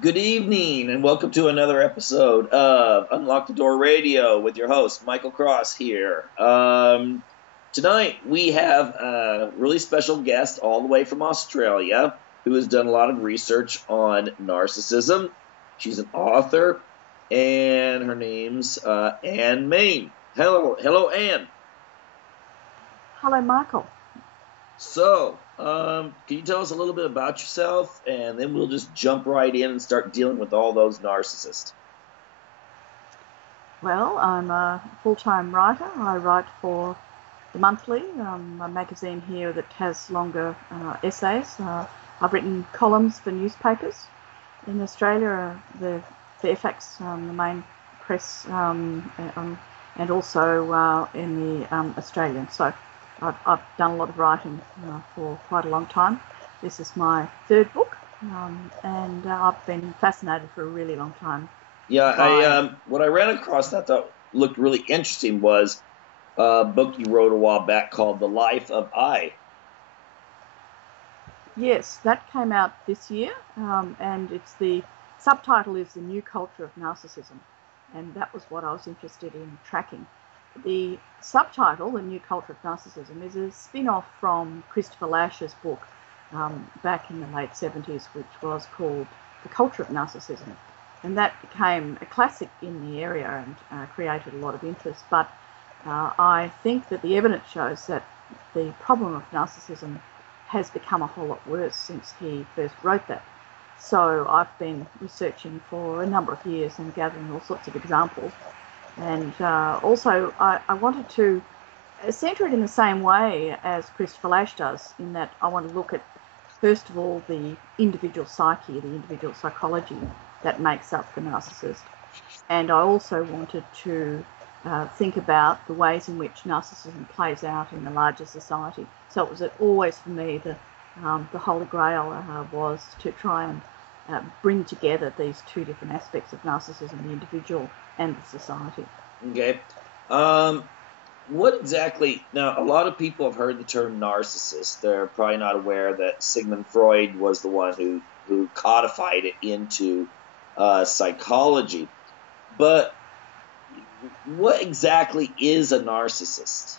Good evening, and welcome to another episode of Unlock the Door Radio with your host, Michael Cross here. Tonight, we have a really special guest all the way from Australia who has done a lot of research on narcissism. She's an author, and her name's Anne Manne. Hello, Anne. Hello, Michael. So, can you tell us a little bit about yourself, and then we'll just jump right in and start dealing with all those narcissists. Well, I'm a full-time writer. I write for The Monthly, a magazine here that has longer essays. I've written columns for newspapers in Australia, the Fairfax, the main press, and also in the Australian. So I've done a lot of writing for quite a long time. This is my third book, and I've been fascinated for a really long time. Yeah, what I ran across that I thought looked really interesting was a book you wrote a while back called The Life of I. Yes, that came out this year, and the subtitle is The New Culture of Narcissism, and that was what I was interested in tracking. The subtitle, The New Culture of Narcissism, is a spin-off from Christopher Lash's book back in the late 70s, which was called The Culture of Narcissism. And that became a classic in the area and created a lot of interest. But I think that the evidence shows that the problem of narcissism has become a whole lot worse since he first wrote that. So I've been researching for a number of years and gathering all sorts of examples. And also, I wanted to centre it in the same way as Christopher Lash does, in that I want to look at, first of all, the individual psyche, the individual psychology that makes up the narcissist. And I also wanted to think about the ways in which narcissism plays out in the larger society. So it was always, for me, the Holy Grail was to try and bring together these two different aspects of narcissism, the individual and the society. Okay. What exactly, now a lot of people have heard the term narcissist. They're probably not aware that Sigmund Freud was the one who codified it into psychology. But what exactly is a narcissist?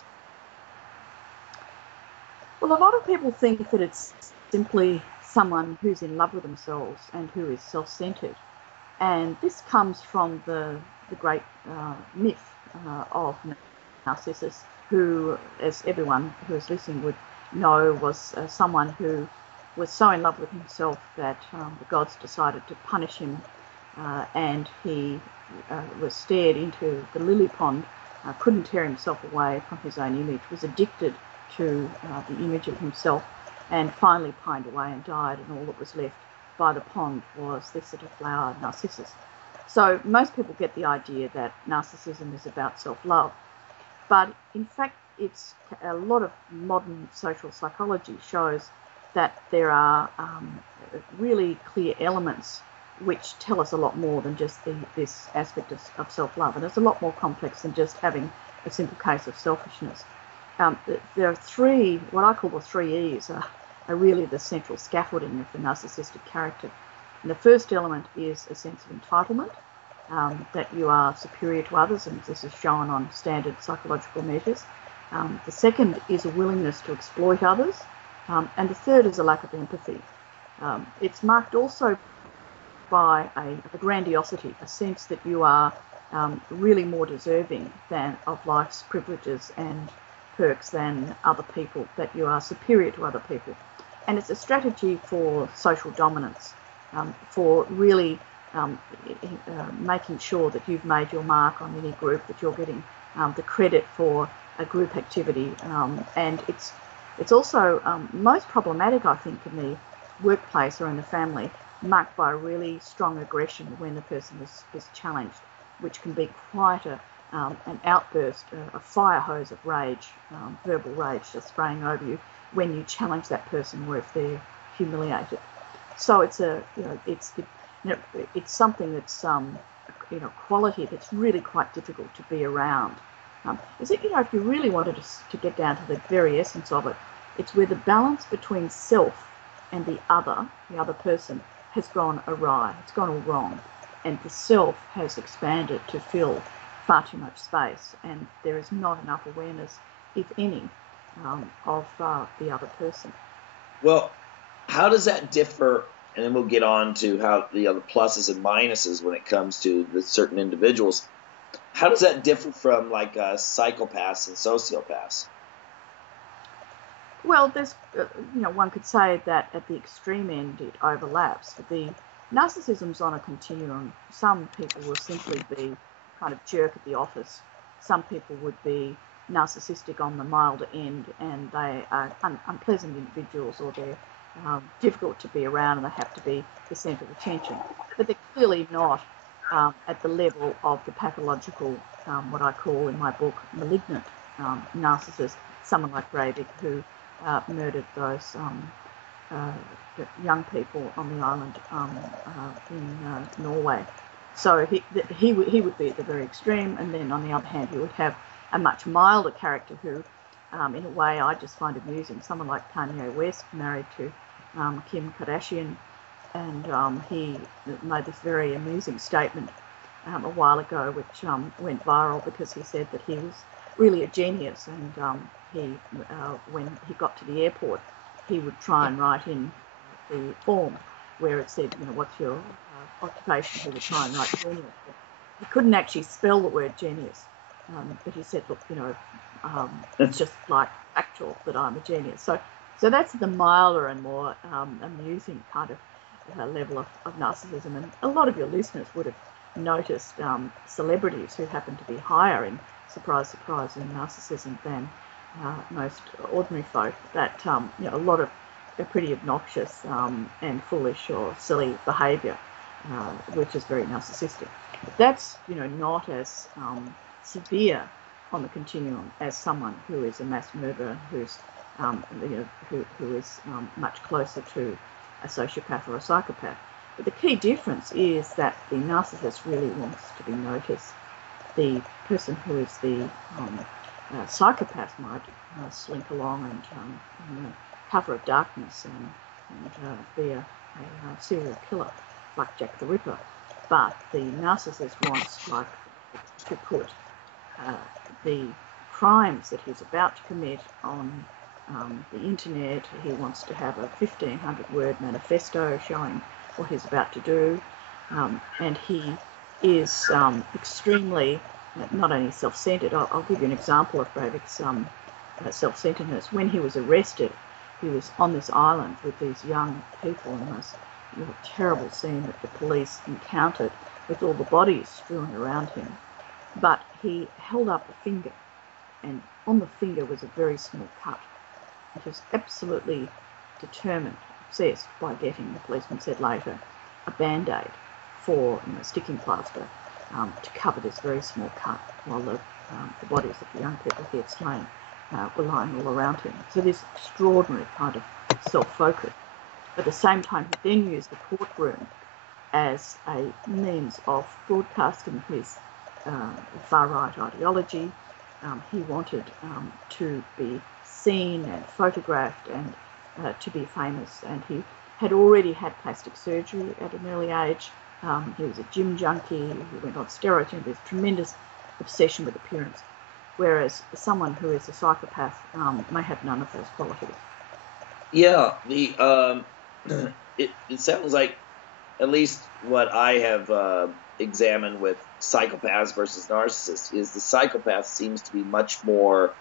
Well, a lot of people think that it's simply someone who's in love with themselves and who is self-centered. And this comes from the great myth of Narcissus, who, as everyone who is listening would know, was someone who was so in love with himself that the gods decided to punish him, and he was stared into the lily pond, couldn't tear himself away from his own image, was addicted to the image of himself, and finally pined away and died, and all that was left by the pond was this little flower, Narcissus. So most people get the idea that narcissism is about self-love, but in fact it's a lot of modern social psychology shows that there are really clear elements which tell us a lot more than just this aspect of self-love, and it's a lot more complex than just having a simple case of selfishness. There are three, what I call the three E's, are really the central scaffolding of the narcissistic character. And the first element is a sense of entitlement, that you are superior to others, and this is shown on standard psychological measures. The second is a willingness to exploit others, and the third is a lack of empathy. It's marked also by a grandiosity, a sense that you are really more deserving of life's privileges and perks than other people, that you are superior to other people. And it's a strategy for social dominance, for really making sure that you've made your mark on any group, that you're getting the credit for a group activity. And it's also most problematic, I think, in the workplace or in the family, marked by really strong aggression when the person is challenged, which can be quite an outburst, a fire hose of rage, verbal rage just spraying over you when you challenge that person or if they're humiliated. So it's it's something that's quality that's really quite difficult to be around. If you really wanted to get down to the very essence of it, it's where the balance between self and the other person, has gone awry, it's gone all wrong, and the self has expanded to fill far too much space, and there is not enough awareness, if any, of the other person. Well, how does that differ? And then we'll get on to how the other pluses and minuses when it comes to the certain individuals. How does that differ from like psychopaths and sociopaths? Well, there's, one could say that at the extreme end it overlaps. The narcissism's on a continuum. Some people will simply be kind of jerk at the office. Some people would be narcissistic on the milder end, and they are unpleasant individuals, or they're difficult to be around, and they have to be the centre of attention. But they're clearly not at the level of the pathological, what I call in my book, malignant narcissist, someone like Breivik, who murdered those young people on the island in Norway. So he would be at the very extreme, and then on the other hand, you would have a much milder character who, in a way, I just find amusing. Someone like Kanye West, married to Kim Kardashian, and he made this very amusing statement a while ago, which went viral because he said that he was really a genius, and he, when he got to the airport, he would try and write in the form where it said, what's your occupation? He would try and write genius. But he couldn't actually spell the word genius, but he said, look, it's just like actual that I'm a genius. So that's the milder and more amusing kind of level of narcissism. And a lot of your listeners would have noticed celebrities who happen to be higher in, surprise, surprise, in narcissism than most ordinary folk, that a lot of pretty obnoxious and foolish or silly behaviour, which is very narcissistic. But that's not as severe on the continuum as someone who is a mass murderer, who's who is much closer to a sociopath or a psychopath. But the key difference is that the narcissist really wants to be noticed. The person who is the psychopath might slink along and in the cover of darkness and be a serial killer like Jack the Ripper. But the narcissist wants to put the crimes that he's about to commit on the internet. He wants to have a 1,500-word manifesto showing what he's about to do, and he is extremely not only self-centered. I'll give you an example of Breivik's self-centeredness. When he was arrested, he was on this island with these young people in this terrible scene that the police encountered with all the bodies strewn around him. But he held up a finger, and on the finger was a very small cut. He was absolutely determined, obsessed by getting, the policeman said later, a band-aid for sticking plaster to cover this very small cut, while the bodies of the young people he had slain were lying all around him. So this extraordinary kind of self-focus. At the same time, he then used the courtroom as a means of broadcasting his far-right ideology. He wanted to be seen and photographed and to be famous, and he had already had plastic surgery at an early age. He was a gym junkie. He went on steroids. There's tremendous obsession with appearance, whereas someone who is a psychopath may have none of those qualities. Yeah, it sounds like, at least what I have examined with psychopaths versus narcissists, is the psychopath seems to be much more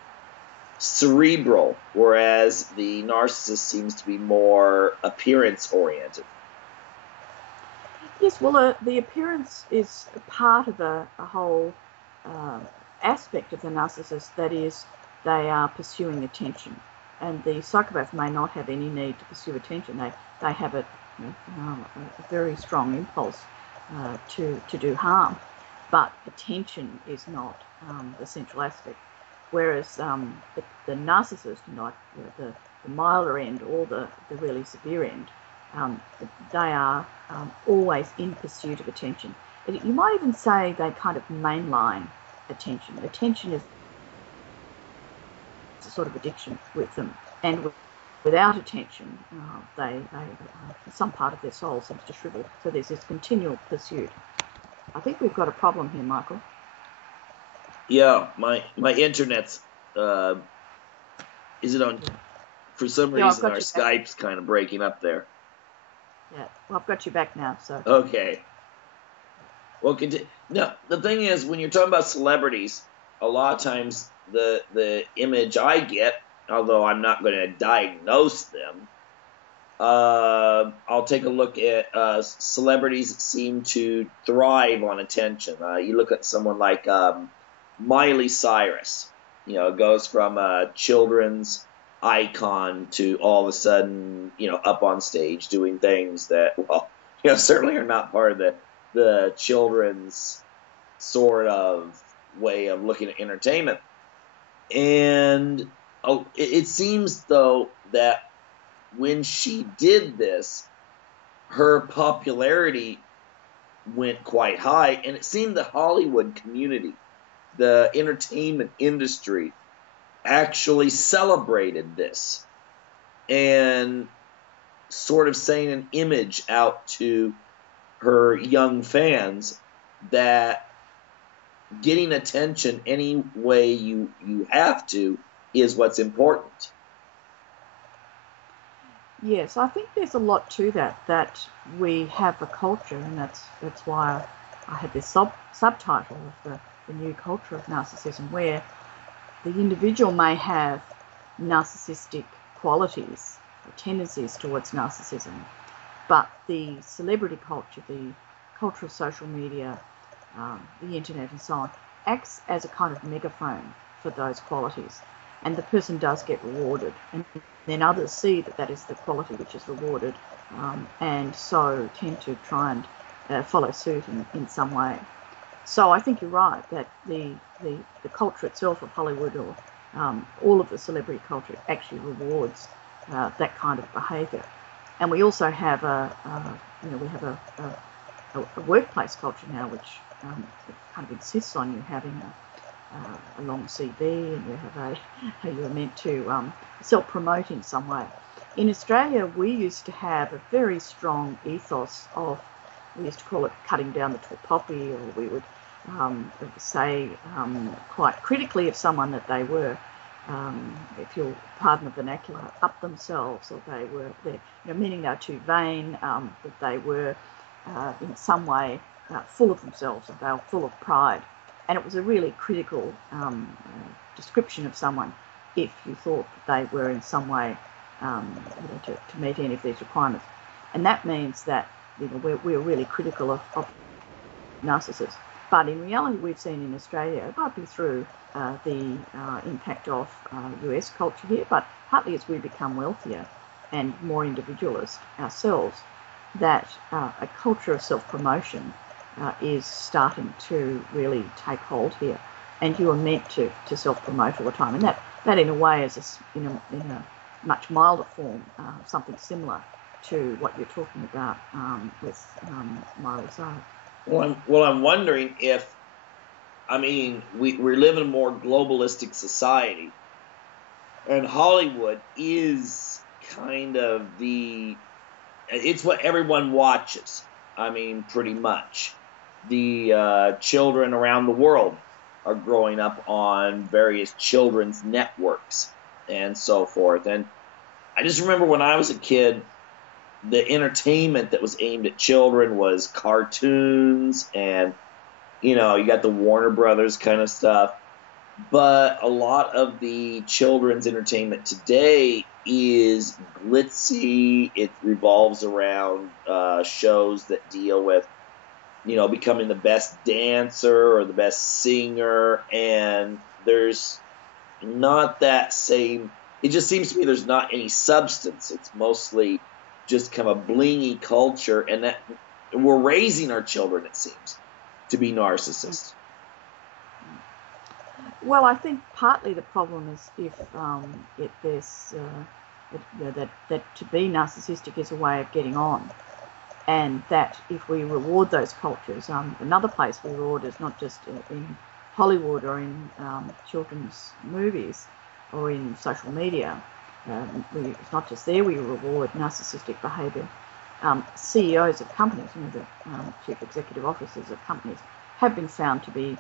cerebral, whereas the narcissist seems to be more appearance-oriented. Yes, well, the appearance is a part of a whole aspect of the narcissist, that is, they are pursuing attention. And the psychopath may not have any need to pursue attention. They have a very strong impulse to do harm, but attention is not the central aspect. Whereas the narcissist, like the milder end or the really severe end, they are always in pursuit of attention. You might even say they kind of mainline attention. Attention is a sort of addiction with them and with without attention, some part of their soul seems to shrivel. So there's this continual pursuit. I think we've got a problem here, Michael. Yeah, my internet's is it on? Yeah. For some reason, our Skype's kind of breaking up there. Yeah, well, I've got you back now. So okay. Well, no, the thing is, when you're talking about celebrities, a lot of times the image I get, although I'm not going to diagnose them, I'll take a look at celebrities that seem to thrive on attention. You look at someone like Miley Cyrus, goes from a children's icon to all of a sudden, up on stage doing things that, well, certainly are not part of the children's sort of way of looking at entertainment. And it seems, though, that when she did this, her popularity went quite high, and it seemed the Hollywood community, the entertainment industry, actually celebrated this and sort of saying an image out to her young fans that getting attention any way you have to is what's important. Yes, I think there's a lot to that we have a culture, and that's why I had this subtitle of the new culture of narcissism, where the individual may have narcissistic qualities or tendencies towards narcissism, but the celebrity culture, the culture of social media, the internet and so on, acts as a kind of megaphone for those qualities, and the person does get rewarded, and then others see that is the quality which is rewarded, and so tend to try and follow suit in some way. So I think you're right that the culture itself of Hollywood, or all of the celebrity culture, actually rewards that kind of behaviour. And we also have a workplace culture now, which kind of insists on you having a long CV, and you're meant to self-promote in some way. In Australia, we used to have a very strong ethos of, we used to call it cutting down the tall poppy, or we would say quite critically of someone that they were, if you'll pardon the vernacular, up themselves, or they were, meaning they were too vain, that they were in some way full of themselves, and they were full of pride. And it was a really critical description of someone if you thought that they were in some way to meet any of these requirements. And that means that we're really critical of narcissists. But in reality, we've seen in Australia, partly through the impact of US culture here, but partly as we become wealthier and more individualist ourselves, that a culture of self-promotion is starting to really take hold here, and you are meant to self-promote all the time, and that in a way is in a much milder form, something similar to what you're talking about with Miley Cyrus. Well, I'm wondering if, we live in a more globalistic society, and Hollywood is kind of it's what everyone watches. Pretty much. The children around the world are growing up on various children's networks and so forth. And I just remember when I was a kid, the entertainment that was aimed at children was cartoons and, you got the Warner Brothers kind of stuff. But a lot of the children's entertainment today is glitzy. It revolves around shows that deal with, becoming the best dancer or the best singer, and there's not that same, it just seems to me there's not any substance. It's mostly just kind of a blingy culture, and that we're raising our children, it seems, to be narcissists. Well, I think partly the problem is that to be narcissistic is a way of getting on, and that if we reward those cultures, another place we reward is not just in Hollywood or in children's movies or in social media, it's not just there we reward narcissistic behaviour. CEOs of companies, the chief executive officers of companies, have been found to be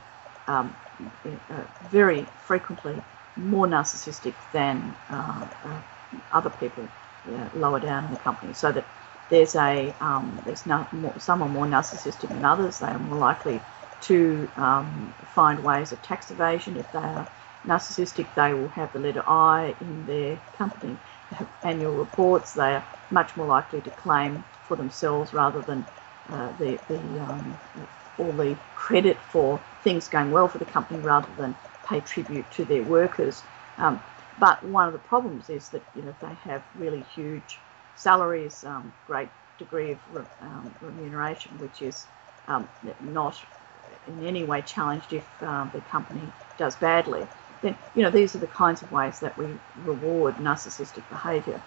very frequently more narcissistic than other people lower down in the company. So that there's some are more narcissistic than others. They are more likely to find ways of tax evasion. If they are narcissistic, they will have the letter I in their company annual reports. They are much more likely to claim for themselves rather than all the credit for things going well for the company, rather than pay tribute to their workers. But one of the problems is that they have really huge salaries, great degree of remuneration, which is not in any way challenged if the company does badly. Then these are the kinds of ways that we reward narcissistic behaviour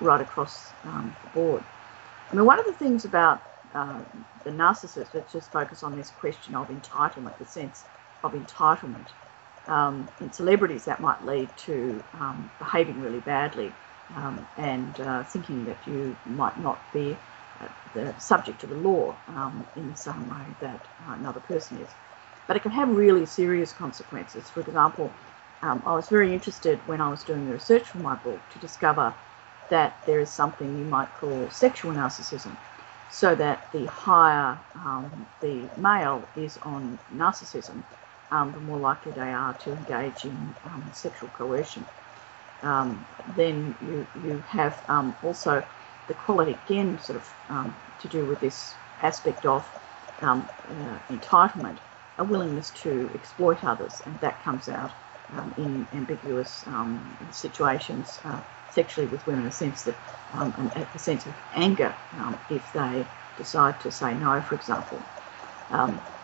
right across the board. I mean, one of the things about the narcissist, let's just focus on this question of entitlement, the sense of entitlement. In celebrities, that might lead to behaving really badly and thinking that you might not be the subject of the law in the same way that another person is. But it can have really serious consequences. For example, I was very interested when I was doing the research for my book to discover that there is something you might call sexual narcissism, so that the higher the male is on narcissism, the more likely they are to engage in sexual coercion. Then you have also the quality, again, sort of to do with this aspect of entitlement, a willingness to exploit others, and that comes out in ambiguous situations sexually with women, a sense that a sense of anger if they decide to say no, for example.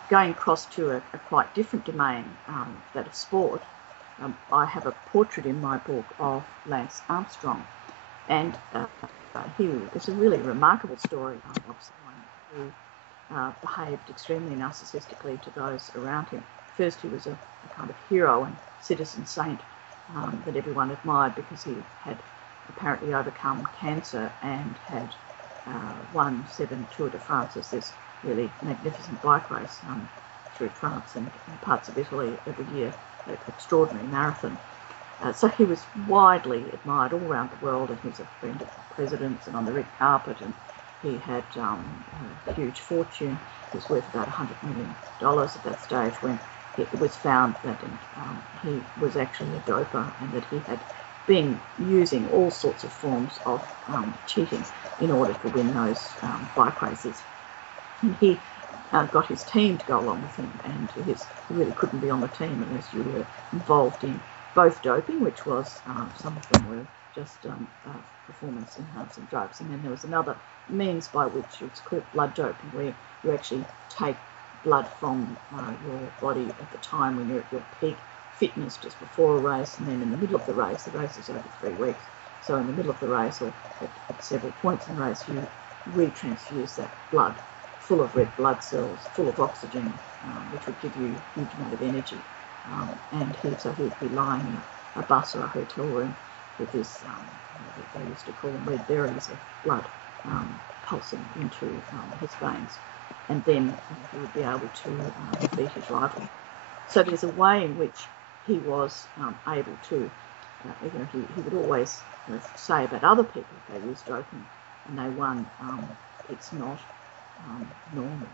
Going across to a quite different domain, that of sport, I have a portrait in my book of Lance Armstrong, and it's a really remarkable story of someone who behaved extremely narcissistically to those around him. First, he was a kind of hero and citizen saint that everyone admired because he had apparently overcome cancer and had won 7 Tour de France, this really magnificent bike race through France and parts of Italy every year, an extraordinary marathon. So he was widely admired all around the world, and he was a friend of presidents and on the red carpet, and he had a huge fortune. He was worth about $100 million at that stage when it was found that he was actually a doper and that he had been using all sorts of forms of cheating in order to win those bike races. And he got his team to go along with him, and he really couldn't be on the team unless you were involved in both doping, which was some of them were just performance-enhancing drugs, and then there was another means by which it's called blood doping, where you actually take blood from your body at the time when you're at your peak fitness, just before a race, and then in the middle of the race is over 3 weeks, so in the middle of the race or at several points in the race, you retransfuse that blood full of red blood cells, full of oxygen, which would give you a huge amount of energy. And he'd be lying in a bus or a hotel room with this, they used to call them red berries of blood pulsing into his veins. And then he would be able to beat his rival. So there's a way in which he was able to, he would always say about other people if they used doping and they won, it's not normal.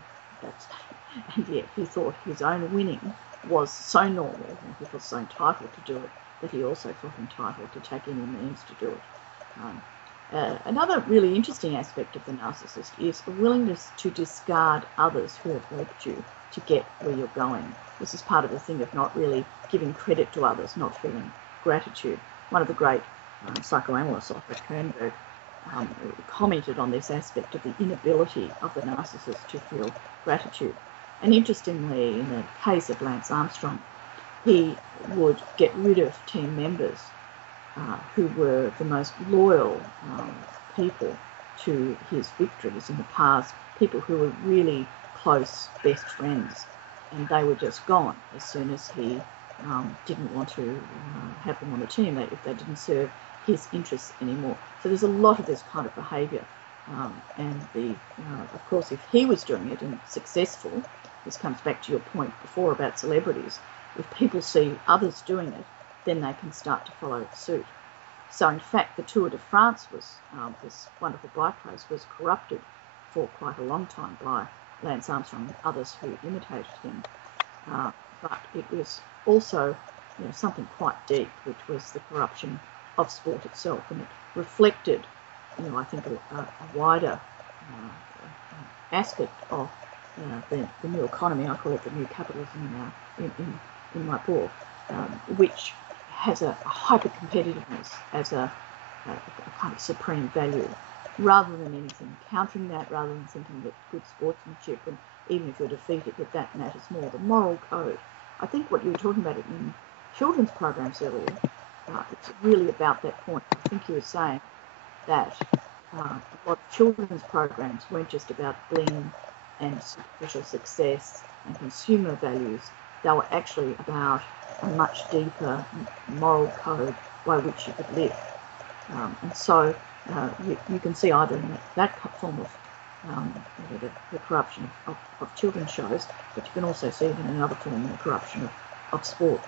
And yet he thought his own winning was so normal, and he felt so entitled to do it, that he also felt entitled to take any means to do it. Another really interesting aspect of the narcissist is a willingness to discard others who have helped you to get where you're going. This is part of the thing of not really giving credit to others, not feeling gratitude. One of the great psychoanalysts, Otto Kernberg, commented on this aspect of the inability of the narcissist to feel gratitude. And interestingly, in the case of Lance Armstrong, he would get rid of team members who were the most loyal people to his victories in the past, people who were really close best friends, and they were just gone as soon as he didn't want to have them on the team. If they didn't serve his interests anymore. So there's a lot of this kind of behaviour. And of course, if he was doing it and successful, this comes back to your point before about celebrities, if people see others doing it, then they can start to follow suit. So in fact, the Tour de France was, this wonderful bike race, was corrupted for quite a long time by Lance Armstrong and others who imitated him. But it was also something quite deep, which was the corruption of sport itself, and it reflected, I think, a wider aspect of the new economy. I call it the new capitalism in my book, which has a hyper-competitiveness as a kind of supreme value, rather than anything countering that, rather than thinking that good sportsmanship, and even if you're defeated, that matters more. The moral code. I think what you were talking about in children's programs earlier, it's really about that point. I think you were saying that a lot of children's programs weren't just about bling and superficial success and consumer values. They were actually about a much deeper moral code by which you could live. And so you can see either in that form of the corruption of children's shows, but you can also see it in another form, in the corruption of sport.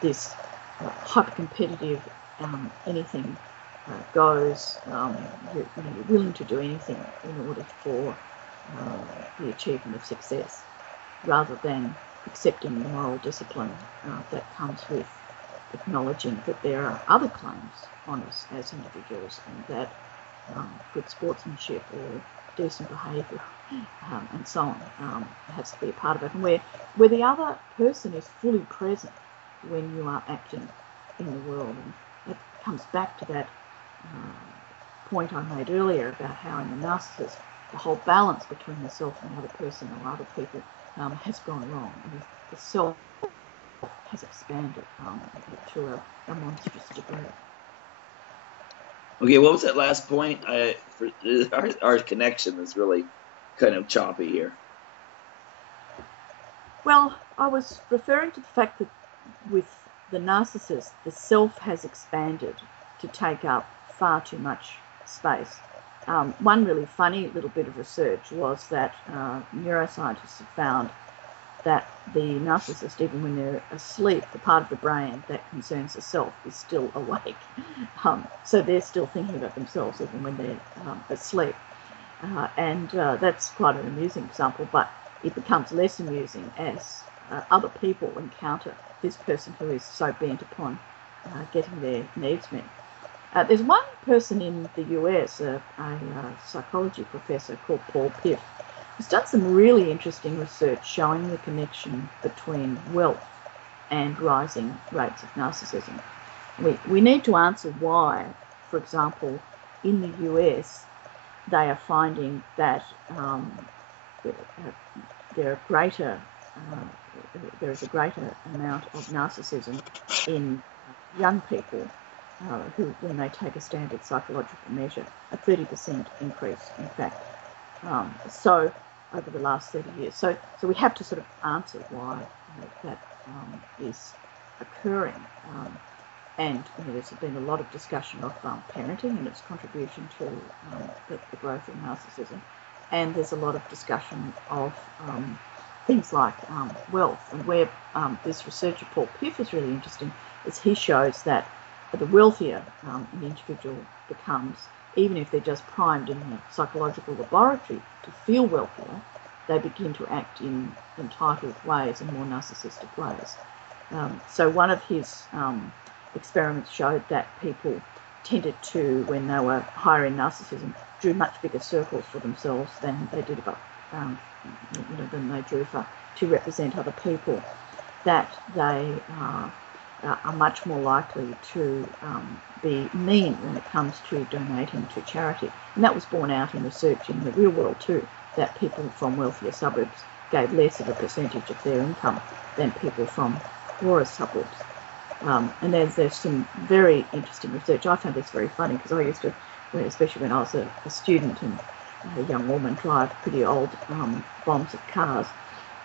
This hyper-competitive, anything goes, you're willing to do anything in order for the achievement of success, rather than accepting the moral discipline that comes with acknowledging that there are other claims on us as individuals, and that good sportsmanship or decent behaviour and so on has to be a part of it, and where the other person is fully present when you are acting in the world. And it comes back to that point I made earlier about how in the narcissist the whole balance between the self and the other person or other people has gone wrong, and the self has expanded to a monstrous degree. Okay, what was that last point? Our connection is really kind of choppy here. Well, I was referring to the fact that with the narcissist, the self has expanded to take up far too much space. One really funny little bit of research was that neuroscientists have found that the narcissist, even when they're asleep, the part of the brain that concerns the self is still awake. So they're still thinking about themselves even when they're asleep. And that's quite an amusing example, but it becomes less amusing as other people encounter this person who is so bent upon getting their needs met. There's one person in the US, a psychology professor called Paul Piff, who's done some really interesting research showing the connection between wealth and rising rates of narcissism. We need to answer why, for example, in the US, they are finding that there is a greater amount of narcissism in young people who, when they take a standard psychological measure, a 30% increase, in fact. So over the last 30 years. So we have to sort of answer why that is occurring. And there's been a lot of discussion of parenting and its contribution to the growth of narcissism. And there's a lot of discussion of things like wealth. And where this researcher, Paul Piff, is really interesting, is he shows that the wealthier an individual becomes, even if they're just primed in the psychological laboratory to feel wealthier, they begin to act in entitled ways and more narcissistic ways. So one of his experiments showed that people tended to, when they were higher in narcissism, drew much bigger circles for themselves than they did than they drew to represent other people. That they are much more likely to be mean when it comes to donating to charity. And that was borne out in research in the real world too, that people from wealthier suburbs gave less of a percentage of their income than people from poorer suburbs. And there's some very interesting research. I found this very funny because I used to, especially when I was a student and a young woman, drive pretty old bombs of cars.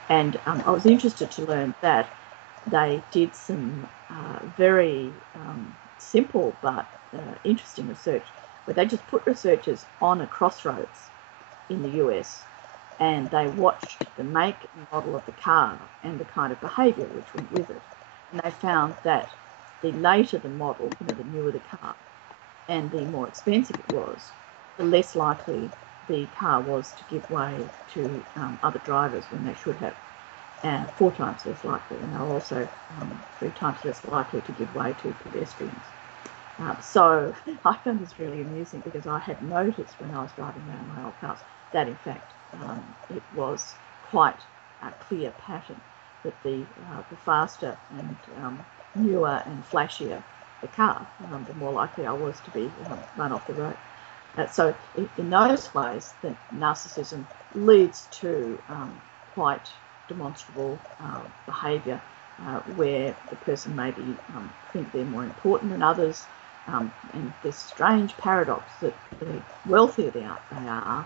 And I was interested to learn that they did some very simple but interesting research where they just put researchers on a crossroads in the US, and they watched the make and model of the car and the kind of behaviour which went with it. And they found that the later the model, the newer the car, and the more expensive it was, the less likely the car was to give way to other drivers when they should have. 4 times less likely, and they're also 3 times less likely to give way to pedestrians. So I found this really amusing because I had noticed when I was driving around my old cars that in fact it was quite a clear pattern that the faster and newer and flashier the car, the more likely I was to be run off the road. So in those ways, the narcissism leads to quite demonstrable behaviour where the person maybe think they're more important than others, and this strange paradox that the wealthier they are,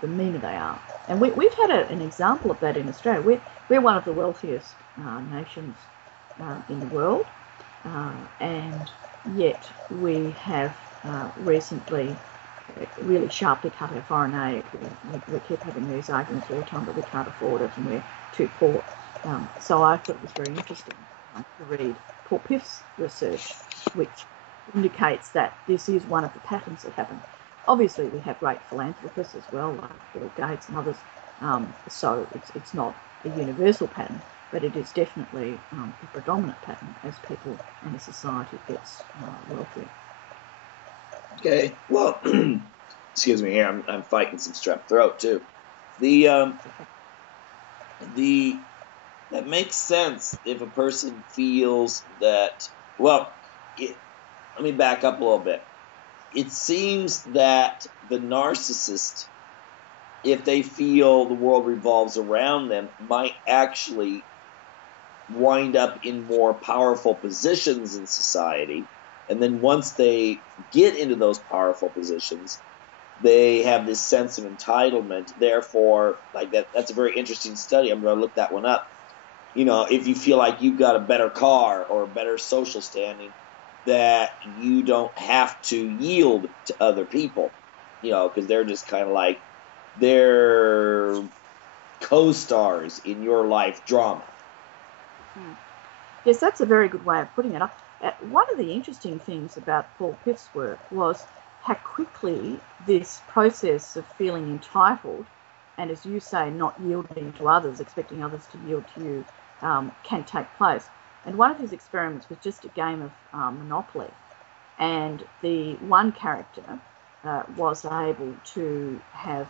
the meaner they are. And we've had an example of that in Australia. We're one of the wealthiest nations in the world, and yet we have recently really sharply cut our foreign aid. We keep having these arguments all the time that we can't afford it and we're too poor. So I thought it was very interesting to read Paul Piff's research, which indicates that this is one of the patterns that happen. Obviously, we have great philanthropists as well, like Bill Gates and others. So it's not a universal pattern, but it is definitely a predominant pattern as people and a society gets wealthier. Okay, well, excuse me here, I'm fighting some strep throat too. That makes sense if a person feels that, well, let me back up a little bit. It seems that the narcissist, if they feel the world revolves around them, might actually wind up in more powerful positions in society. And then once they get into those powerful positions, they have this sense of entitlement. Therefore, like that's a very interesting study. I'm going to look that one up. If you feel like you've got a better car or a better social standing, that you don't have to yield to other people, because they're just kind of like, they're co-stars in your life drama. Yes, that's a very good way of putting it. One of the interesting things about Paul Piff's work was how quickly this process of feeling entitled, and as you say, not yielding to others, expecting others to yield to you, can take place. And one of his experiments was just a game of Monopoly. And the one character was able to have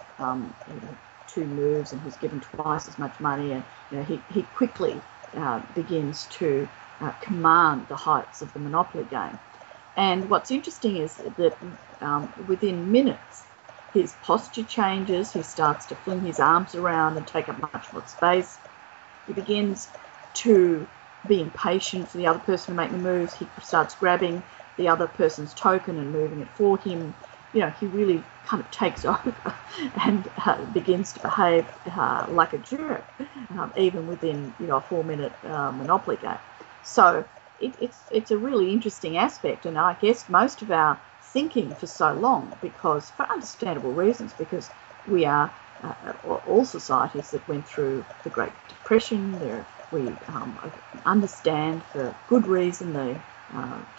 2 moves, and he's given twice as much money, and he quickly begins to command the heights of the Monopoly game. And what's interesting is that within minutes, his posture changes, he starts to fling his arms around and take up much more space. He begins to be impatient for the other person to make the moves. He starts grabbing the other person's token and moving it for him. He really kind of takes over and begins to behave like a jerk, even within a 4-minute Monopoly game. So it's a really interesting aspect, and I guess most of our thinking for so long, because for understandable reasons, because we are all societies that went through the Great Depression. We understand for good reason the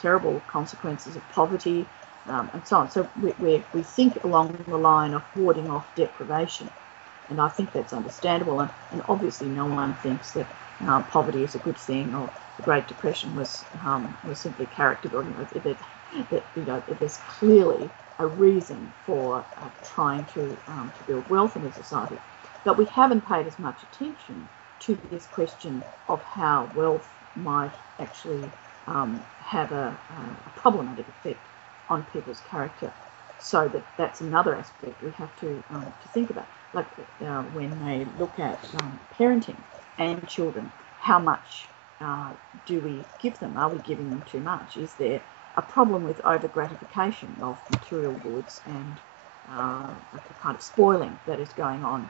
terrible consequences of poverty and so on. So we think along the line of warding off deprivation, and I think that's understandable. And obviously, no one thinks that poverty is a good thing, or the Great Depression was simply character building. That there's clearly a reason for trying to build wealth in a society, but we haven't paid as much attention to this question of how wealth might actually have a problematic effect on people's character. So that's another aspect we have to think about. Like when they look at parenting and children, how much do we give them? Are we giving them too much? Is there a problem with over-gratification of material goods and a kind of spoiling that is going on,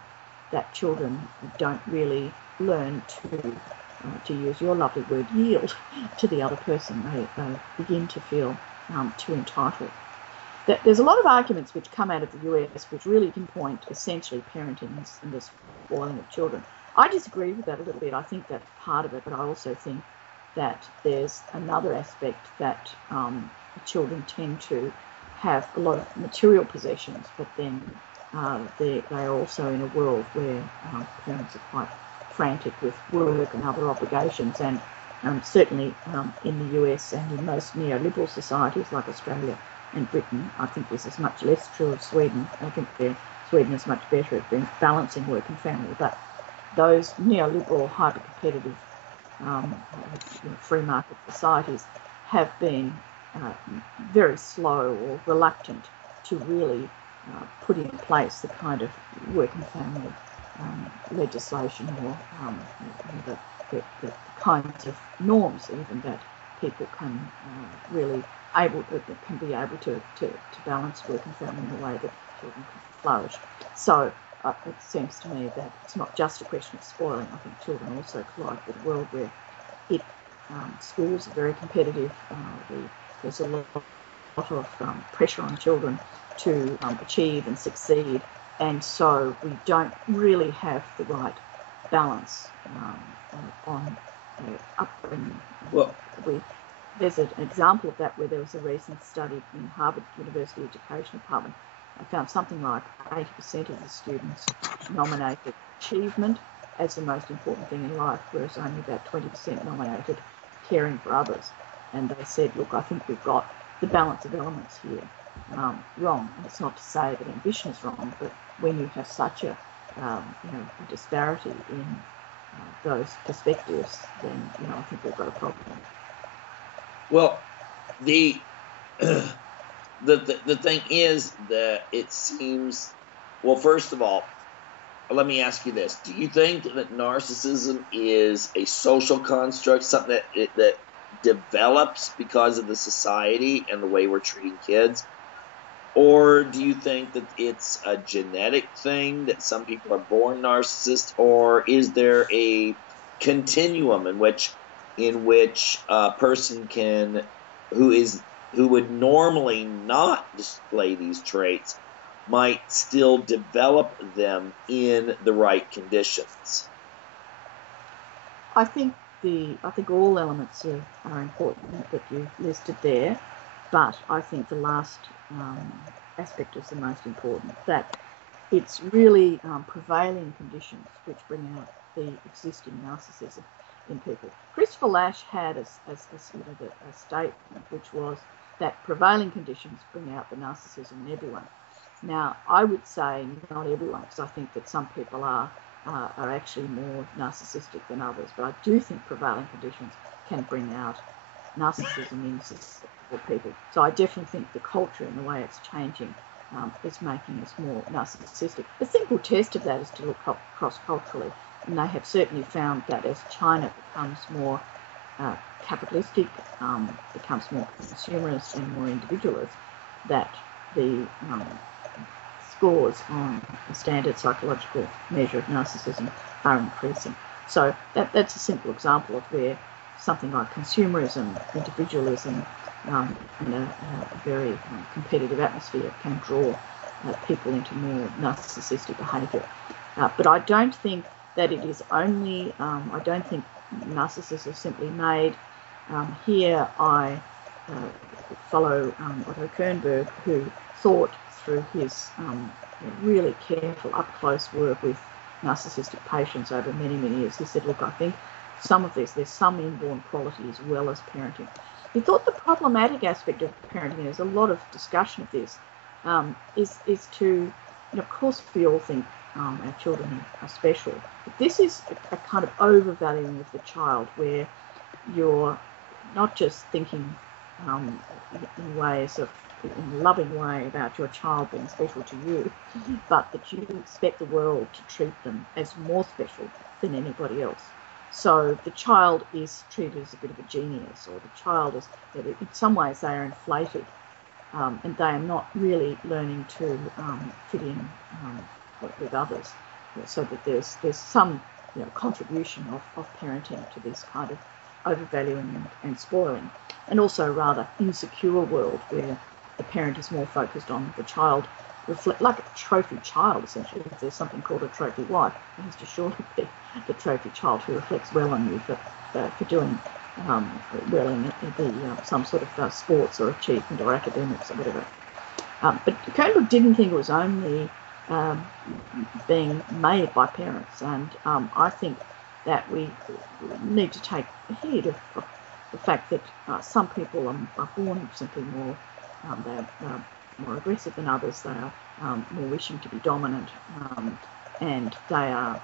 that children don't really learn to use your lovely word, yield to the other person. They begin to feel too entitled. There's a lot of arguments which come out of the US which really pinpoint essentially parenting and the spoiling of children. I disagree with that a little bit. I think that's part of it, but I also think that there's another aspect that children tend to have a lot of material possessions, but then they're also in a world where parents are quite frantic with work and other obligations, and certainly in the US and in most neoliberal societies like Australia and Britain, I think this is much less true of Sweden. I think Sweden is much better at balancing work and family, but those neoliberal, hyper-competitive, free market societies have been very slow or reluctant to really put in place the kind of work and family legislation or the kinds of norms even that people can be able to balance work and family in a way that children can flourish. So it seems to me that it's not just a question of spoiling. I think children also collide with a world where schools are very competitive. There's a lot of pressure on children to achieve and succeed, and so we don't really have the right balance on upbringing. Well, there's an example of that where there was a recent study in Harvard University Education Department. I found something like 80% of the students nominated achievement as the most important thing in life, whereas only about 20% nominated caring for others. And they said, look, I think we've got the balance of elements here wrong. And it's not to say that ambition is wrong, but when you have such a disparity in those perspectives, then I think we've got a problem. Well, the thing is that it seems, well, first of all, let me ask you this. Do you think that narcissism is a social construct, something that develops because of the society and the way we're treating kids? Or do you think that it's a genetic thing, that some people are born narcissists? Or is there a continuum in which a person who would normally not display these traits might still develop them in the right conditions? I think all elements are important that you listed there, but I think the last aspect is the most important, that it's really prevailing conditions which bring out the existing narcissism in people. Christopher Lasch had a statement which was that prevailing conditions bring out the narcissism in everyone. Now, I would say not everyone, because I think that some people are actually more narcissistic than others, but I do think prevailing conditions can bring out narcissism in susceptible people. So I definitely think the culture and the way it's changing is making us more narcissistic. The simple test of that is to look cross-culturally, and they have certainly found that as China becomes more capitalistic, becomes more consumerist and more individualist, that the scores on the standard psychological measure of narcissism are increasing. So that's a simple example of where something like consumerism, individualism, in a very competitive atmosphere can draw people into more narcissistic behaviour. But I don't think that it is only, I don't think narcissists are simply made. Here I follow Otto Kernberg, who thought through his really careful up-close work with narcissistic patients over many, many years. He said, look, I think some of this, there's some inborn quality as well as parenting. He thought the problematic aspect of parenting, there's a lot of discussion of this, is to, of course we all think our children are special, but this is a kind of overvaluing of the child where you're not just thinking in ways of, in a loving way about your child being special to you, but that you expect the world to treat them as more special than anybody else. So the child is treated as a bit of a genius, or the child is, in some ways they are inflated, and they are not really learning to fit in with others, so that there's some contribution of parenting to this kind of overvaluing and spoiling, and also rather insecure world where the parent is more focused on the child, like a trophy child essentially. If there's something called a trophy wife, it has to surely be the trophy child who reflects well on you for doing well in some sort of sports or achievement or academics or whatever. But Kohlberg didn't think it was only being made by parents, and I think that we need to take heed of the fact that some people are born simply more, they're more aggressive than others, they are more wishing to be dominant, and they are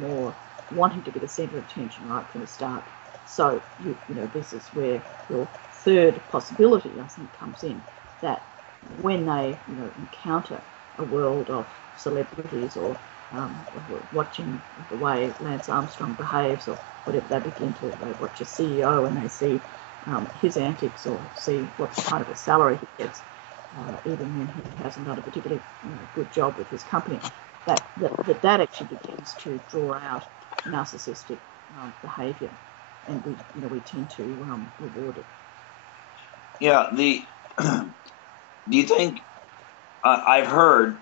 more wanting to be the centre of attention right from the start. So, you know, this is where your third possibility, I think, comes in, that when they, you know, encounter a world of celebrities or watching the way Lance Armstrong behaves or whatever, they begin to watch a CEO and they see his antics or see what kind of a salary he gets, even when he hasn't done a particularly good job with his company, that actually begins to draw out narcissistic behaviour, and we tend to reward it. Yeah. Do you think? I've heard.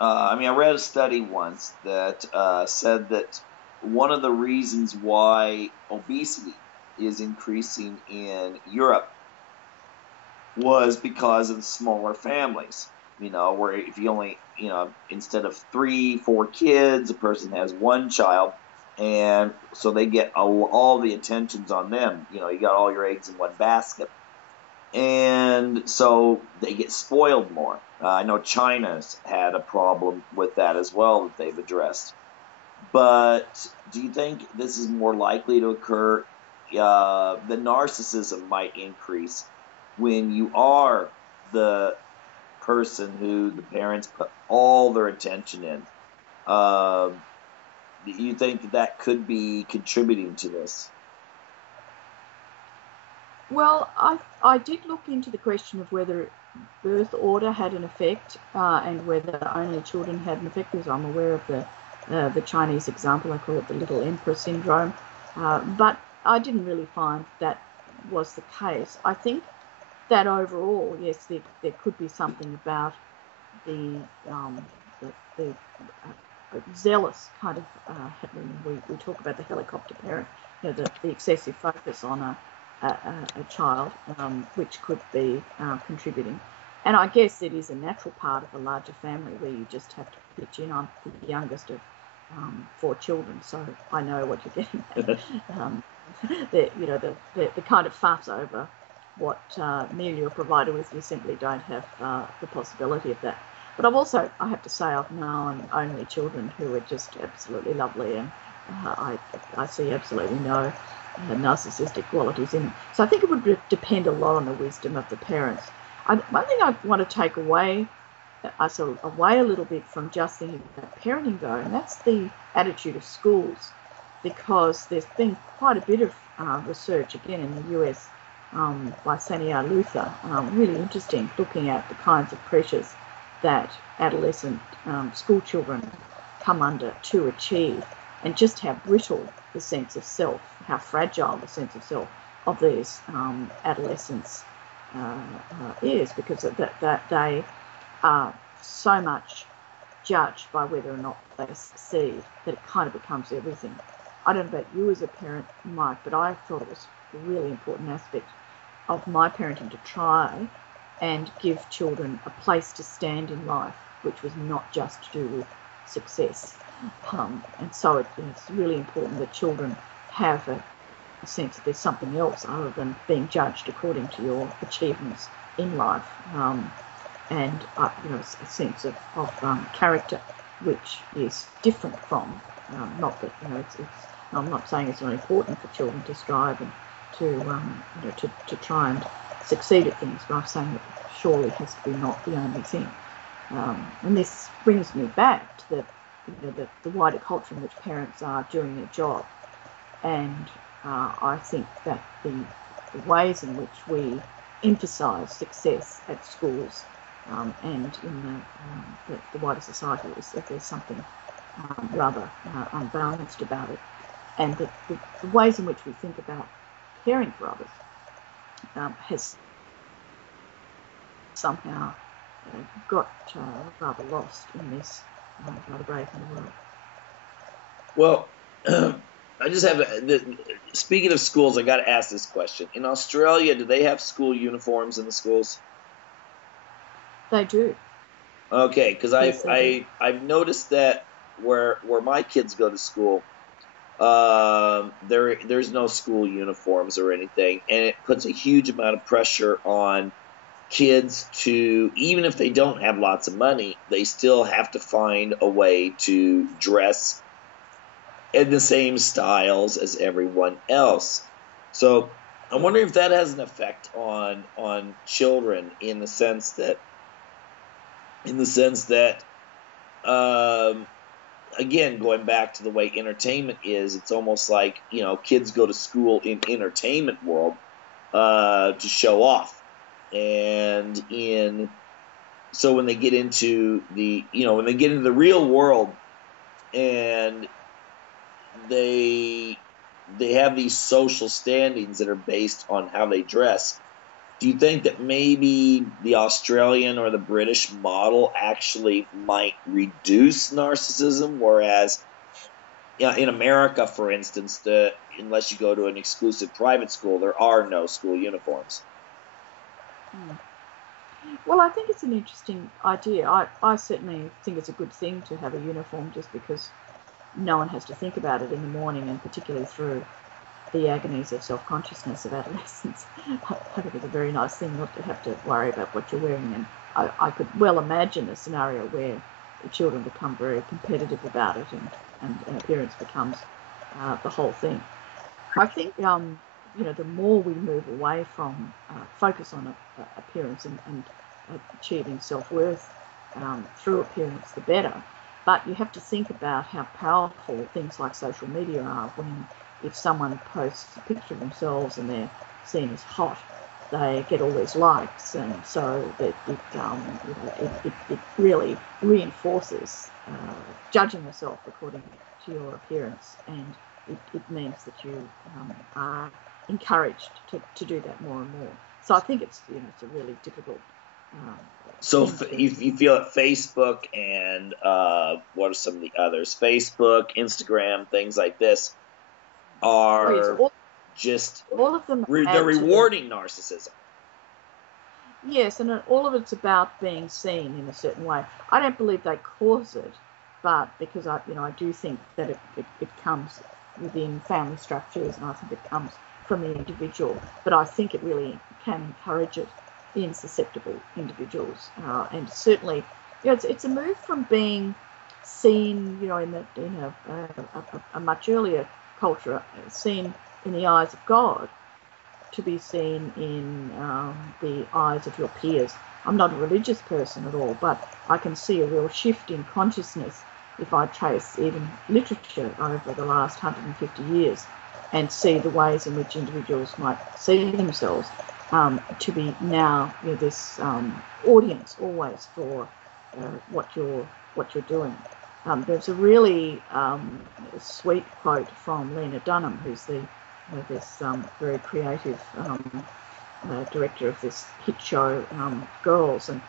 I read a study once that said that one of the reasons why obesity is increasing in Europe was because of the smaller families. You know, where if you only, instead of 3-4 kids, a person has one child, and so they get all the attentions on them. You know, you got all your eggs in one basket. And so they get spoiled more. I know China's had a problem with that as well that they've addressed. But do you think this is more likely to occur? The narcissism might increase when you are the person who the parents put all their attention in. Do you think that could be contributing to this? Well, I did look into the question of whether birth order had an effect and whether only children had an effect, because I'm aware of the Chinese example. I call it the little emperor syndrome. But I didn't really find that was the case. I think that overall, yes, there could be something about the zealous kind of, when we talk about the helicopter parent, the excessive focus on a child, which could be contributing. And I guess it is a natural part of a larger family where you just have to pitch in. I'm the youngest of 4 children, so I know what you're getting at. The kind of fuss over what meal you're provided with, you simply don't have the possibility of that. But I have to say, I've known only children who are just absolutely lovely, and I see absolutely no narcissistic qualities in them. So I think it would depend a lot on the wisdom of the parents. One thing I want to take away a little bit from just thinking about parenting, though, and that's the attitude of schools, because there's been quite a bit of research, again in the US, by Sania Luther, really interesting, looking at the kinds of pressures that adolescent school children come under to achieve, and just how brittle the sense of self, how fragile the sense of self of these adolescents is, because that they are so much judged by whether or not they succeed that it kind of becomes everything. I don't know about you as a parent, Mike, but I thought it was a really important aspect of my parenting to try and give children a place to stand in life, which was not just to do with success. And so it's really important that children have a sense that there's something else other than being judged according to your achievements in life, and a sense of character, which is different from, not that I'm not saying it's not important for children to strive and to try and succeed at things, but I'm saying that surely has to be not the only thing. And this brings me back to the wider culture in which parents are doing their job. And I think that the ways in which we emphasise success at schools and in the wider society is that there's something rather unbalanced about it. And the ways in which we think about caring for others has somehow got rather lost in this rather breaking world. Well, I just have speaking of schools, I got to ask this question. In Australia, do they have school uniforms in the schools? They do. Okay, because Yes, they do. I've noticed that where my kids go to school, there's no school uniforms or anything, and it puts a huge amount of pressure on kids to, even if they don't have lots of money, they still have to find a way to dress in the same styles as everyone else. So I'm wondering if that has an effect on children in the sense that again, going back to the way entertainment is, it's almost like, kids go to school in entertainment world to show off. And so when they get into the real world and they have these social standings that are based on how they dress, do you think that maybe the Australian or the British model actually might reduce narcissism, whereas in America, for instance, unless you go to an exclusive private school, there are no school uniforms? Well, I think it's an interesting idea. I certainly think it's a good thing to have a uniform, just because no one has to think about it in the morning, and particularly through the agonies of self-consciousness of adolescence. I think it's a very nice thing not to have to worry about what you're wearing, and I could well imagine a scenario where the children become very competitive about it, and appearance becomes the whole thing. I think the more we move away from focus on appearance and achieving self-worth through appearance, the better. But you have to think about how powerful things like social media are. When if someone posts a picture of themselves and they're seen as hot, they get all these likes, and so that it really reinforces judging yourself according to your appearance, and it means that you are encouraged to do that more and more. So I think it's a really difficult. So you feel that Facebook and what are some of the others? Facebook, Instagram, things like this are just all of them. They're rewarding narcissism. Yes, and all of it's about being seen in a certain way. I don't believe they cause it, but because I do think that it comes within family structures, and I think it comes from the individual. But I think it really can encourage it in susceptible individuals, and certainly, it's a move from being seen, in a much earlier culture, seen in the eyes of God, to be seen in the eyes of your peers. I'm not a religious person at all, but I can see a real shift in consciousness if I trace even literature over the last 150 years and see the ways in which individuals might see themselves, to be now this audience always for what you're doing. There's a really sweet quote from Lena Dunham, who's this very creative director of this hit show, Girls, and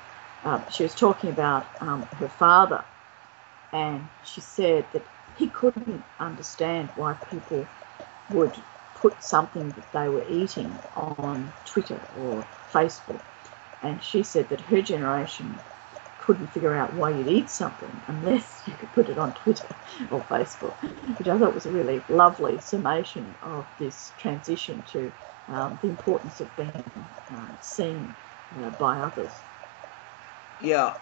she was talking about her father, and she said that he couldn't understand why people would put something that they were eating on Twitter or Facebook, and she said that her generation couldn't figure out why you'd eat something unless you could put it on Twitter or Facebook, which I thought was a really lovely summation of this transition to the importance of being seen by others. Yeah.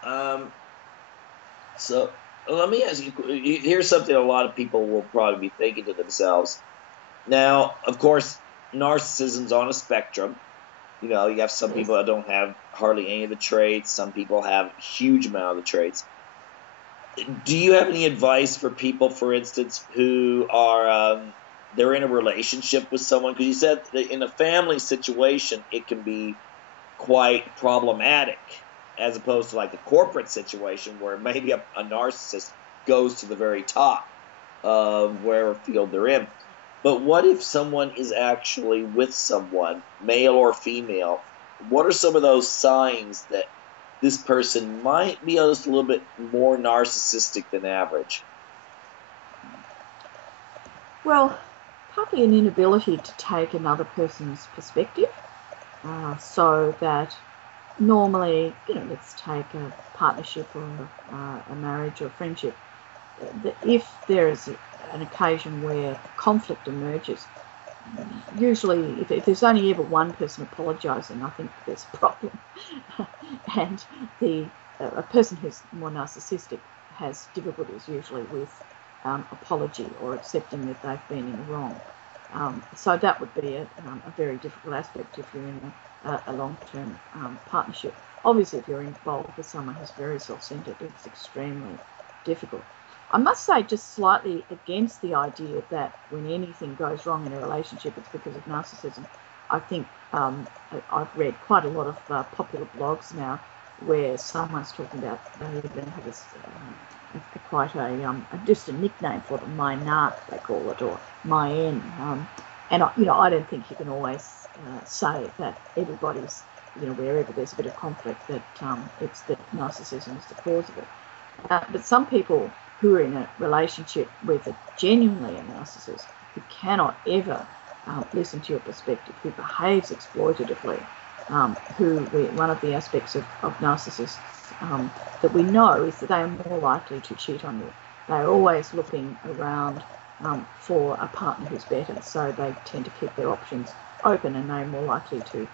So let me ask you, here's something a lot of people will probably be thinking to themselves. Now, of course, narcissism's on a spectrum. You have some people that don't have hardly any of the traits. Some people have a huge amount of the traits. Do you have any advice for people, for instance, who are they're in a relationship with someone? Because you said that in a family situation, it can be quite problematic, as opposed to like a corporate situation where maybe a narcissist goes to the very top of wherever field they're in. But what if someone is actually with someone, male or female? What are some of those signs that this person might be just a little bit more narcissistic than average? Well, partly an inability to take another person's perspective, so that normally, let's take a partnership or a marriage or friendship. If there is an occasion where conflict emerges, usually if there's only ever one person apologising, I think there's a problem. And a person who's more narcissistic has difficulties usually with apology or accepting that they've been in the wrong. So that would be a very difficult aspect if you're in a long-term partnership. Obviously, if you're involved with someone who's very self-centered, it's extremely difficult. I must say, just slightly against the idea that when anything goes wrong in a relationship, it's because of narcissism. I think I've read quite a lot of popular blogs now where someone's talking about they even have just a nickname for them, my narc they call it, or my N. And I don't think you can always say that everybody's, wherever there's a bit of conflict, that it's that narcissism is the cause of it. But some people who are in a relationship with genuinely a narcissist, who cannot ever listen to your perspective, who behaves exploitatively, one of the aspects of narcissists that we know is that they are more likely to cheat on you. They are always looking around for a partner who's better, so they tend to keep their options open, and they're more likely to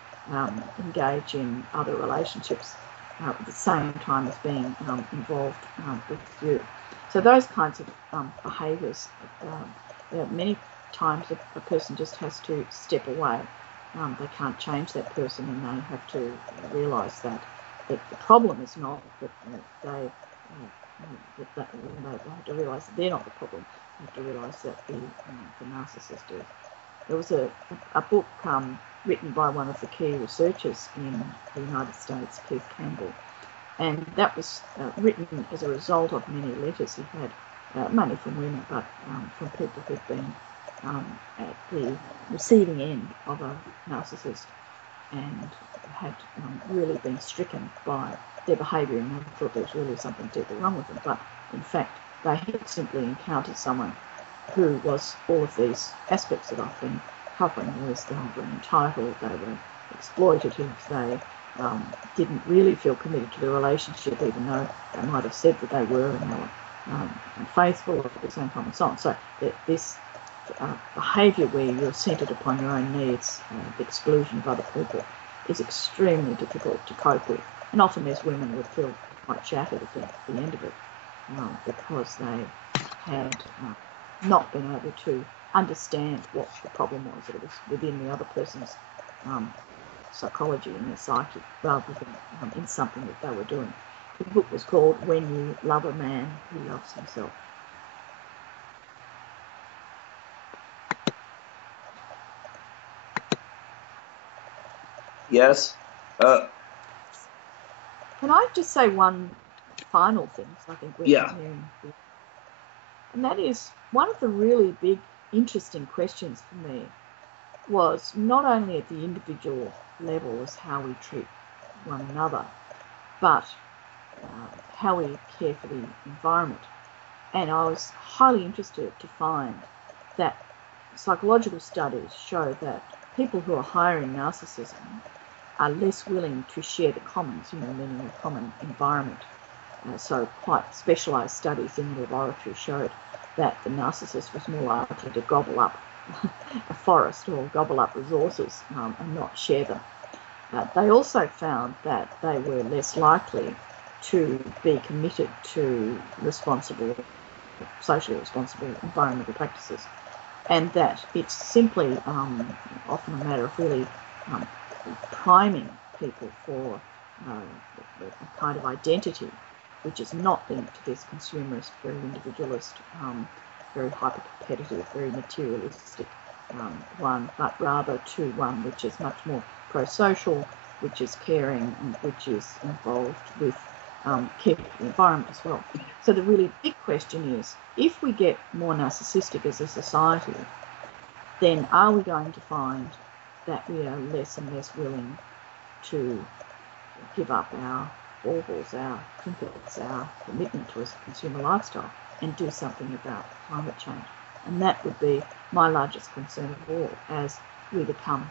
engage in other relationships at the same time as being involved with you. So those kinds of behaviours, many times a person just has to step away. They can't change that person, and they have to realise that the problem is not that they have to realise that they're not the problem. They have to realise that the narcissist is. There was a book written by one of the key researchers in the United States, Keith Campbell, and that was written as a result of many letters he had, mainly from women, but from people who'd been at the receiving end of a narcissist and had really been stricken by their behaviour, and they thought there was really something deeply wrong with them. But in fact, they had simply encountered someone who was all of these aspects that I've been covering. They were entitled, they were exploitative, they didn't really feel committed to the relationship, even though they might have said that they were, and they were unfaithful at the same time, and so on. So this behaviour where you're centred upon your own needs, the exclusion of other people, is extremely difficult to cope with. And often as women would feel quite shattered at the end of it, because they had not been able to understand what the problem was, that it was within the other person's psychology and their psyche, rather than in something that they were doing. The book was called When You Love a Man Who Loves Himself. Yes? Can I just say one final thing? I think we're hearing, and that is one of the really big, interesting questions for me was not only at the individual level as how we treat one another, but how we care for the environment. And I was highly interested to find that psychological studies show that people who are higher in narcissism are less willing to share the commons, meaning a common environment. So quite specialised studies in the laboratory showed that the narcissist was more likely to gobble up a forest or gobble up resources and not share them. They also found that they were less likely to be committed to socially responsible environmental practices, and that it's simply often a matter of really priming people for a kind of identity which is not linked to this consumerist, very individualist, very hyper-competitive, very materialistic one, but rather to one which is much more pro-social, which is caring, and which is involved with keeping the environment as well. So the really big question is, if we get more narcissistic as a society, then are we going to find that we are less and less willing to give up our baubles, our trinkets, our commitment to a consumer lifestyle and do something about climate change? And that would be my largest concern of all. As we become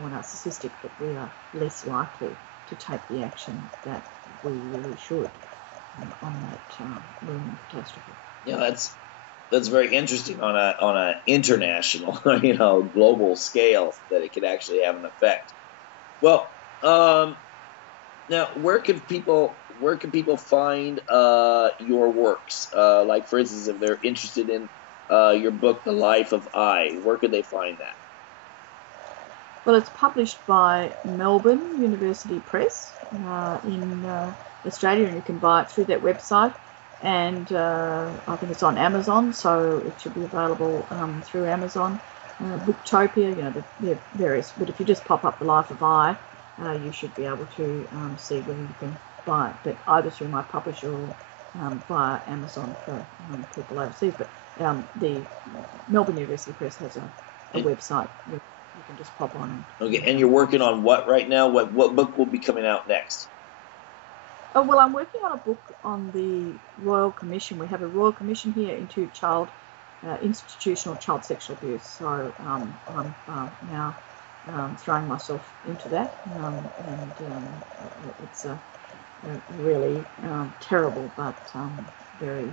more narcissistic, that we are less likely to take the action that we really should on that looming catastrophe. Yeah, that's very interesting on a international, global scale, that it could actually have an effect. Well, now where can people find your works? Like, for instance, if they're interested in your book, The Life of I, where could they find that? Well, it's published by Melbourne University Press in Australia, and you can buy it through that website. And I think it's on Amazon, so it should be available through Amazon. Booktopia, there are various. But if you just pop up The Life of I, you should be able to see whether you can buy it. But either through my publisher or via Amazon for people overseas. But the Melbourne University Press has a website where you can just pop on. Okay, and you're working on what right now? What book will be coming out next? Oh, well, I'm working on a book on the Royal Commission. We have a Royal Commission here into institutional child sexual abuse. So I'm now throwing myself into that, and it's a really terrible but very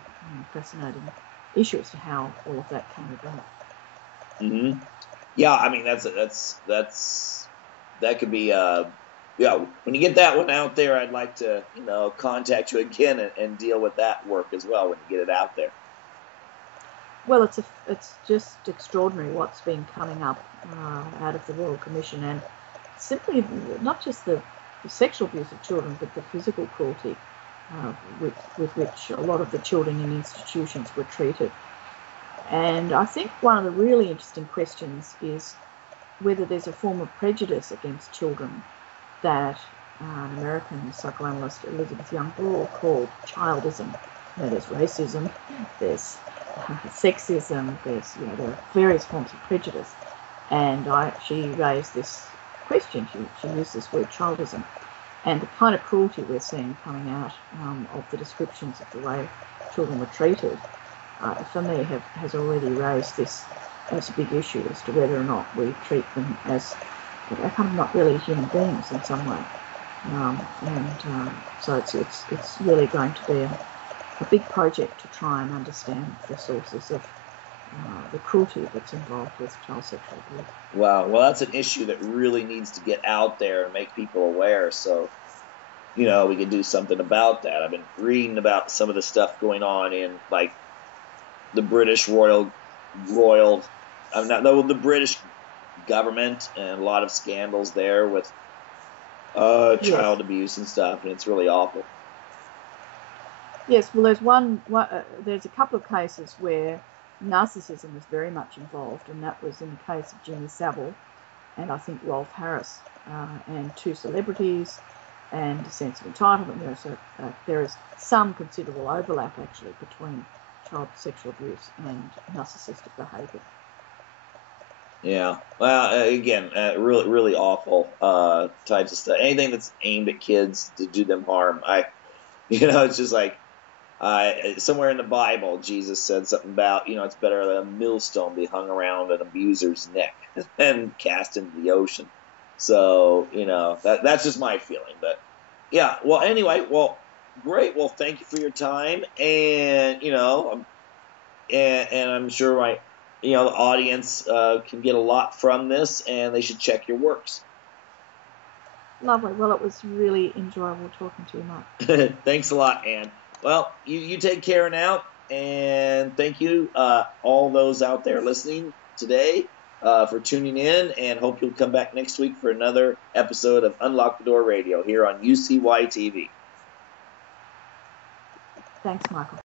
fascinating issue as to how all of that came about. Mm-hmm. Yeah, I mean that could be when you get that one out there, I'd like to contact you again and deal with that work as well when you get it out there. Well, it's just extraordinary what's been coming up out of the Royal Commission, and simply not just the sexual abuse of children, but the physical cruelty with which a lot of the children in institutions were treated. And I think one of the really interesting questions is whether there's a form of prejudice against children that an American psychoanalyst, Elizabeth Young Bruhl, called childism. There's racism, there's sexism, there are various forms of prejudice. And she raised this question, she used this word childism, and the kind of cruelty we're seeing coming out of the descriptions of the way children were treated, for me has already raised this as a big issue as to whether or not we treat them as kind of not really human beings in some way. So it's really going to be a big project to try and understand the sources of the cruelty that's involved with child sexual abuse. Wow, well, that's an issue that really needs to get out there and make people aware, so we can do something about that. I've been reading about some of the stuff going on in, like, the British the British government, and a lot of scandals there with child abuse and stuff, and it's really awful. Yes, well, there's a couple of cases where narcissism was very much involved, and that was in the case of Jimmy Savile and I think Rolf Harris, and two celebrities, and a sense of entitlement. So there is some considerable overlap actually between child sexual abuse and narcissistic behaviour. Yeah, well, again, really, really awful types of stuff. Anything that's aimed at kids to do them harm. It's just like somewhere in the Bible, Jesus said something about, it's better that a millstone be hung around an abuser's neck than cast into the ocean. So, that's just my feeling. But yeah, well, anyway, well, great. Well, thank you for your time, and and I'm sure the audience can get a lot from this, and they should check your works. Lovely. Well, it was really enjoyable talking to you, Mike. Thanks a lot, Anne. Well, you take care now, and thank you, all those out there listening today, for tuning in, and hope you'll come back next week for another episode of Unlock the Door Radio here on UCY TV. Thanks, Michael.